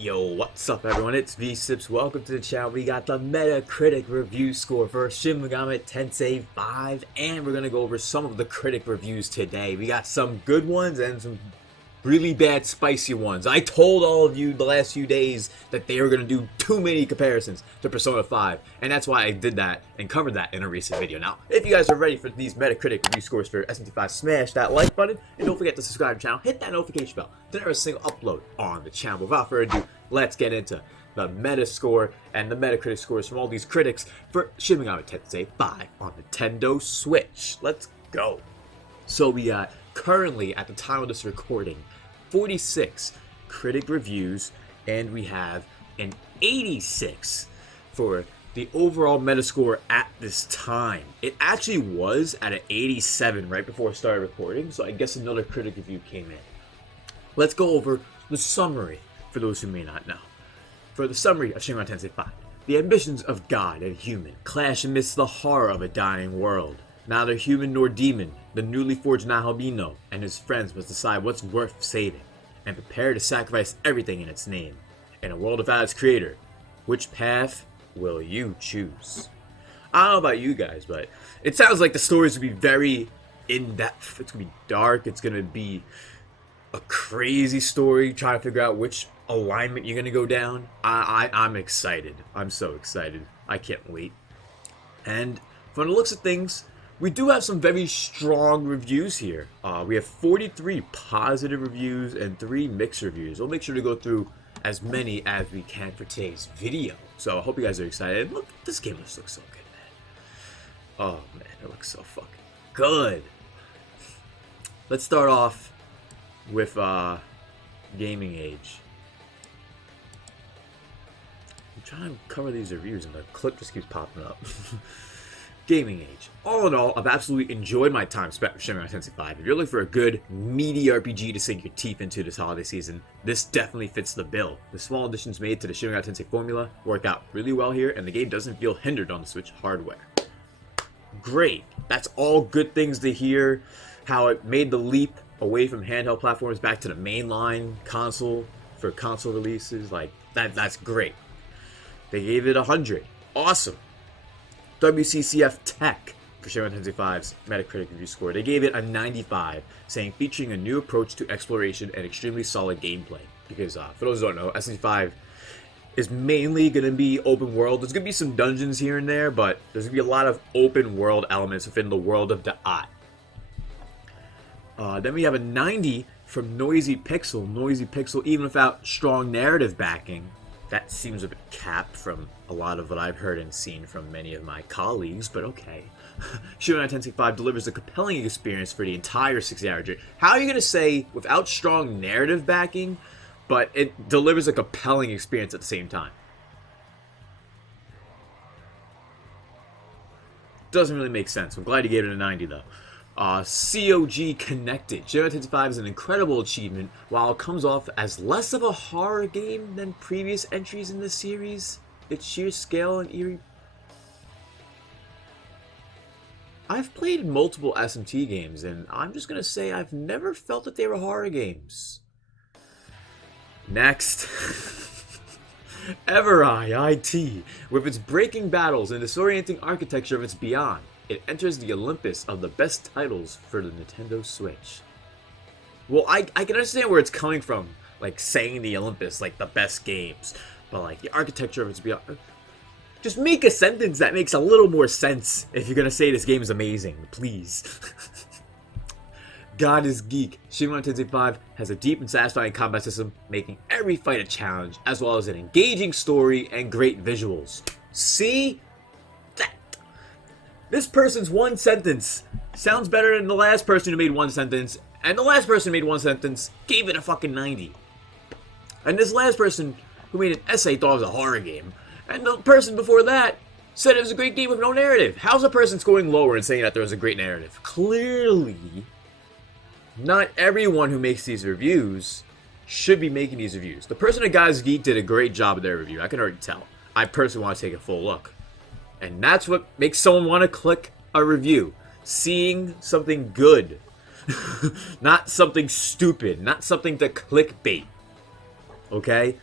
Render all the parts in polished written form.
Yo, what's up everyone? It's V-Sips. Welcome to the channel. We got the Metacritic review score for Shin Megami Tensei V, and we're gonna go over some of the critic reviews today. We got some good ones and some really bad spicy ones. I told all of you the last few days that they were gonna do too many comparisons to Persona 5, and that's why I did that and covered that in a recent video. Now, if you guys are ready for these Metacritic review scores for SMT 5, smash that like button, and don't forget to subscribe to the channel, hit that notification bell to never a single upload on the channel. Without further ado, let's get into the Metascore and the Metacritic scores from all these critics for Shin Megami Tensei V on Nintendo Switch. Let's go. So we got, currently at the time of this recording, 46 critic reviews, and we have an 86 for the overall Metascore at this time. It actually was at an 87 right before I started recording, so I guess another critic review came in. Let's go over the summary for those who may not know. For the summary of Shin Megami Tensei V, the ambitions of God and human clash amidst the horror of a dying world. Neither human nor demon, the newly forged Nahabino and his friends must decide what's worth saving, and prepare to sacrifice everything in its name. In a world without its creator, which path will you choose? I don't know about you guys, but it sounds like the stories will be very in-depth. It's going to be dark, it's going to be a crazy story, trying to figure out which alignment you're going to go down. I'm excited. I'm so excited. I can't wait. And from the looks of things, we do have some very strong reviews here. We have 43 positive reviews and 3 mixed reviews. We'll make sure to go through as many as we can for today's video. So I hope you guys are excited. Look, this game just looks so good, man. Oh man, it looks so fucking good. Let's start off with Gaming Age. I'm trying to cover these reviews and the clip just keeps popping up. Gaming Age. All in all, I've absolutely enjoyed my time spent with Shin Megami Tensei V. If you're looking for a good, meaty RPG to sink your teeth into this holiday season, this definitely fits the bill. The small additions made to the Shin Megami Tensei formula work out really well here, and the game doesn't feel hindered on the Switch hardware. Great. That's all good things to hear. How it made the leap away from handheld platforms back to the mainline console for console releases. Like, that's great. They gave it 100. Awesome. WCCF Tech for Shin Megami Tensei V's Metacritic review score. They gave it a 95, saying featuring a new approach to exploration and extremely solid gameplay. Because for those who don't know, SMT V is mainly going to be open world. There's going to be some dungeons here and there, but there's going to be a lot of open world elements within the world of the eye. Then we have a 90 from Noisy Pixel. Noisy Pixel, even without strong narrative backing, that seems a bit capped from a lot of what I've heard and seen from many of my colleagues, but okay. Shin Megami Tensei V delivers a compelling experience for the entire 60-hour journey. How are you going to say without strong narrative backing, but it delivers a compelling experience at the same time? Doesn't really make sense. I'm glad you gave it a 90 though. COG Connected. Shin Megami Tensei V is an incredible achievement. While it comes off as less of a horror game than previous entries in the series, its sheer scale and eerie... I've played multiple SMT games, and I'm just going to say I've never felt that they were horror games. Next. Evereye IT. With its breaking battles and disorienting architecture of its beyond, it enters the Olympus of the best titles for the Nintendo Switch. Well, I can understand where it's coming from, like saying the Olympus, like the best games, but like the architecture of its beyond. Just make a sentence that makes a little more sense if you're gonna say this game is amazing, please. God is Geek. Shin Megami Tensei V has a deep and satisfying combat system, making every fight a challenge, as well as an engaging story and great visuals. See? This person's one sentence sounds better than the last person who made one sentence, and the last person who made one sentence gave it a fucking 90. And this last person who made an essay thought it was a horror game, and the person before that said it was a great game with no narrative. How's a person scoring lower and saying that there was a great narrative? Clearly, not everyone who makes these reviews should be making these reviews. The person at Guys Geek did a great job of their review. I can already tell. I personally want to take a full look. And that's what makes someone want to click a review. Seeing something good. Not something stupid. Not something to clickbait. Okay?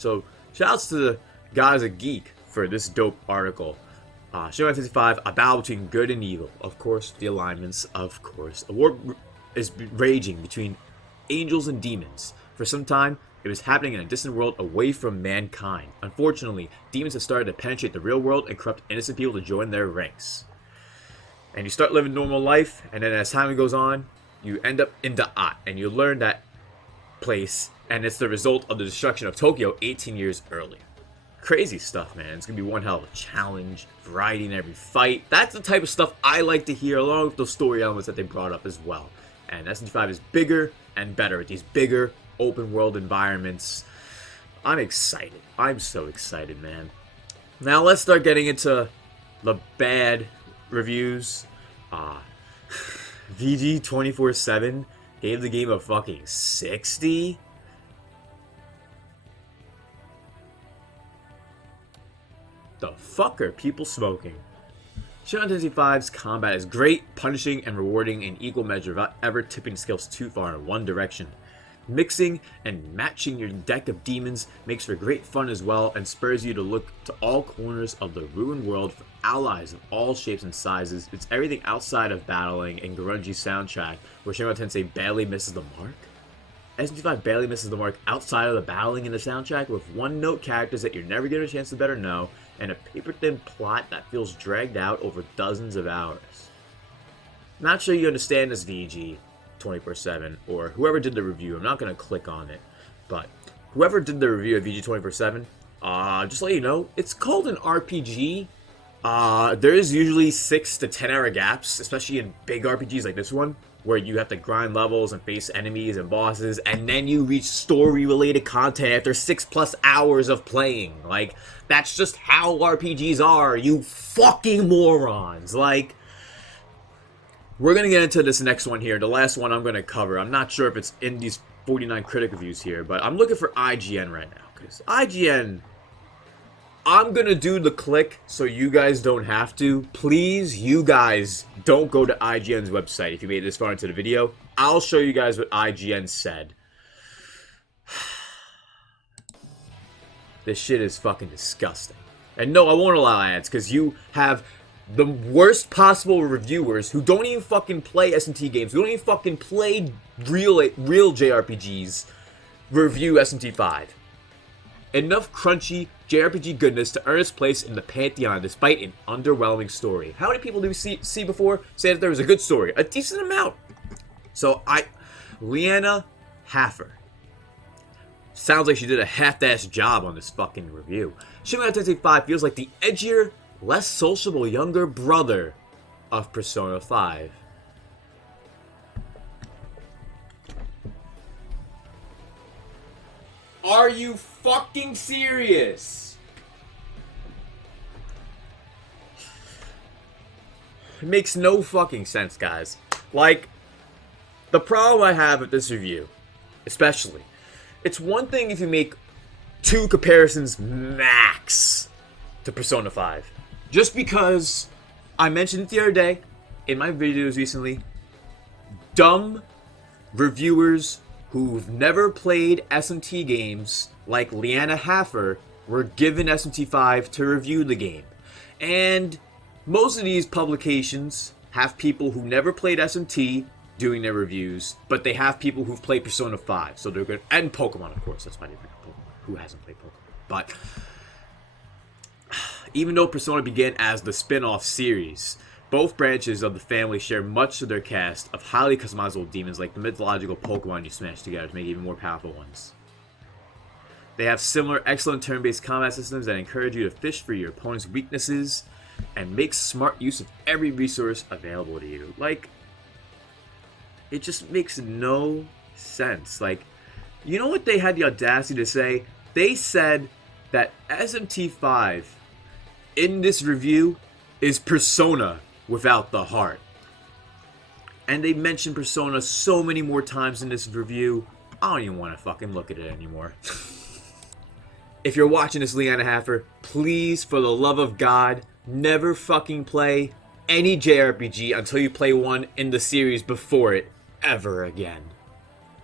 So shoutouts to the guys at Geek for this dope article. Shin Megami Tensei V, a battle between good and evil. Of course, the alignments, of course. A war is raging between angels and demons. For some time, it was happening in a distant world away from mankind. Unfortunately, demons have started to penetrate the real world and corrupt innocent people to join their ranks. And you start living normal life, and then as time goes on, you end up in Da'at, and you learn that place, and it's the result of the destruction of Tokyo 18 years earlier. Crazy stuff, man. It's gonna be one hell of a challenge, variety in every fight. That's the type of stuff I like to hear, along with those story elements that they brought up as well. And SMT V is bigger and better with these bigger open world environments. I'm excited. I'm so excited, man. Now let's start getting into the bad reviews. VG 24/7 gave the game a fucking 60. The fuck are people smoking? Shin Megami Tensei V's combat is great, punishing, and rewarding in equal measure without ever tipping skills too far in one direction. Mixing and matching your deck of demons makes for great fun as well, and spurs you to look to all corners of the ruined world for allies of all shapes and sizes. It's everything outside of battling and grungy soundtrack, where Shin Megami Tensei barely misses the mark. SMT V barely misses the mark outside of the battling and the soundtrack, with one-note characters that you're never getting a chance to better know, and a paper-thin plot that feels dragged out over dozens of hours. Not sure you understand this, VG 24/7, or whoever did the review. I'm not going to click on it, but whoever did the review of VG 24/7, just to let you know, it's called an RPG. There is usually 6 to 10 hour gaps, especially in big RPGs like this one, where you have to grind levels and face enemies and bosses, and then you reach story-related content after 6+ hours of playing. Like, that's just how RPGs are, you fucking morons. Like, we're gonna get into this next one here, the last one I'm gonna cover. I'm not sure if it's in these 49 critic reviews here, but I'm looking for IGN right now, because IGN... I'm gonna do the click so you guys don't have to. Please, you guys, don't go to IGN's website if you made it this far into the video. I'll show you guys what IGN said. This shit is fucking disgusting. And no, I won't allow ads, because you have the worst possible reviewers who don't even fucking play SMT games, who don't even fucking play real JRPGs, review SMT V. Enough crunchy JRPG goodness to earn its place in the pantheon despite an underwhelming story. How many people do we see before say that there was a good story? A decent amount. So Liana Haffer. Sounds like she did a half-assed job on this fucking review. Shin Megami Tensei V feels like the edgier, less sociable younger brother of Persona 5. Are you fucking serious? It makes no fucking sense, guys. Like, the problem I have with this review, especially, it's one thing if you make 2 comparisons max to Persona 5. Just because I mentioned it the other day in my videos recently, dumb reviewers who've never played SMT games, like Liana Haffer, were given SMT V to review the game. And most of these publications have people who never played SMT doing their reviews, but they have people who've played Persona 5, so they're good. And Pokemon, of course, that's why they bring up Pokemon. Who hasn't played Pokemon? But even though Persona began as the spin-off series, both branches of the family share much of their cast of highly customizable demons like the mythological Pokemon you smash together to make even more powerful ones. They have similar excellent turn-based combat systems that encourage you to fish for your opponent's weaknesses and make smart use of every resource available to you. Like, it just makes no sense. Like, you know what they had the audacity to say? They said that SMT V in this review is Persona without the heart. And they mentioned Persona so many more times in this review, I don't even want to fucking look at it anymore. If you're watching this, Liana Haffer, please, for the love of God, never fucking play any JRPG until you play one in the series before it, ever again.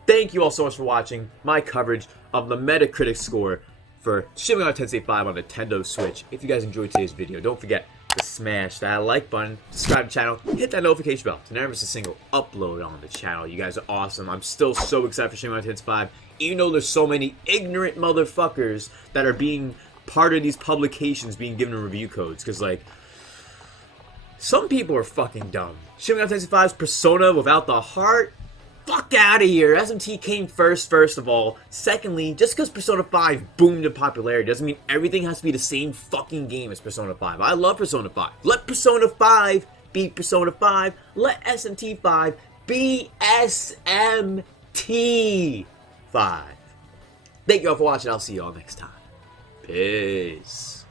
Thank you all so much for watching my coverage of the Metacritic score for Shin Megami Tensei V on Nintendo Switch. If you guys enjoyed today's video, don't forget to smash that like button, subscribe to the channel, hit that notification bell to never miss a single upload on the channel. You guys are awesome. I'm still so excited for Shin Megami Tensei V, even though there's so many ignorant motherfuckers that are being part of these publications being given review codes, because like some people are fucking dumb. Shin Megami Tensei V's Persona without the heart? Fuck out of here. SMT came first of all. Secondly, just because Persona 5 boomed in popularity doesn't mean everything has to be the same fucking game as Persona 5. I love Persona 5. Let Persona 5 be Persona 5. Let SMT 5 be SMT 5. Thank you all for watching. I'll see you all next time. Peace.